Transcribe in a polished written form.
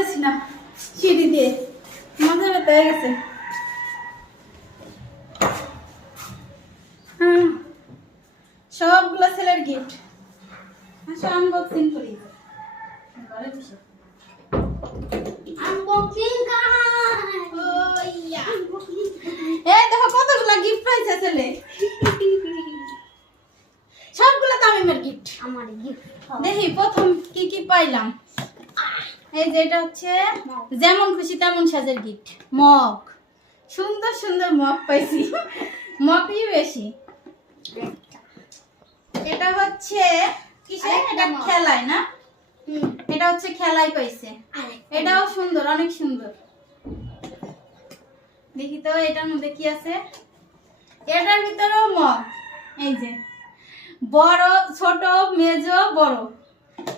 পারতেছি না সিঁড়ি দিয়ে, মাথা ব্যথা হয়ে গেছে। সবগুলো ছেলের গিফট। আচ্ছা আনবক্সিং করি। আনবক্সিং এই দেখো কতগুলো গিফট পাইছে ছেলে। সবগুলো তামিমের গিফট। আমার গিফট দেখি প্রথম কি কি পাইলাম। এই যে এটা হচ্ছে যেমন খুশি তেমন সাজের গিফট, মগ। সুন্দর সুন্দর মগ পাইছি, মগই বেশি। এটা হচ্ছে কিসে, এটা খেলায় না, এটা হচ্ছে খেলায় পাইছে। এটাও সুন্দর, অনেক সুন্দর। দেখি তো এটার মধ্যে কি আছে। এটার ভিতরেও মগ, এই যে বড় ছোট মেজ বড়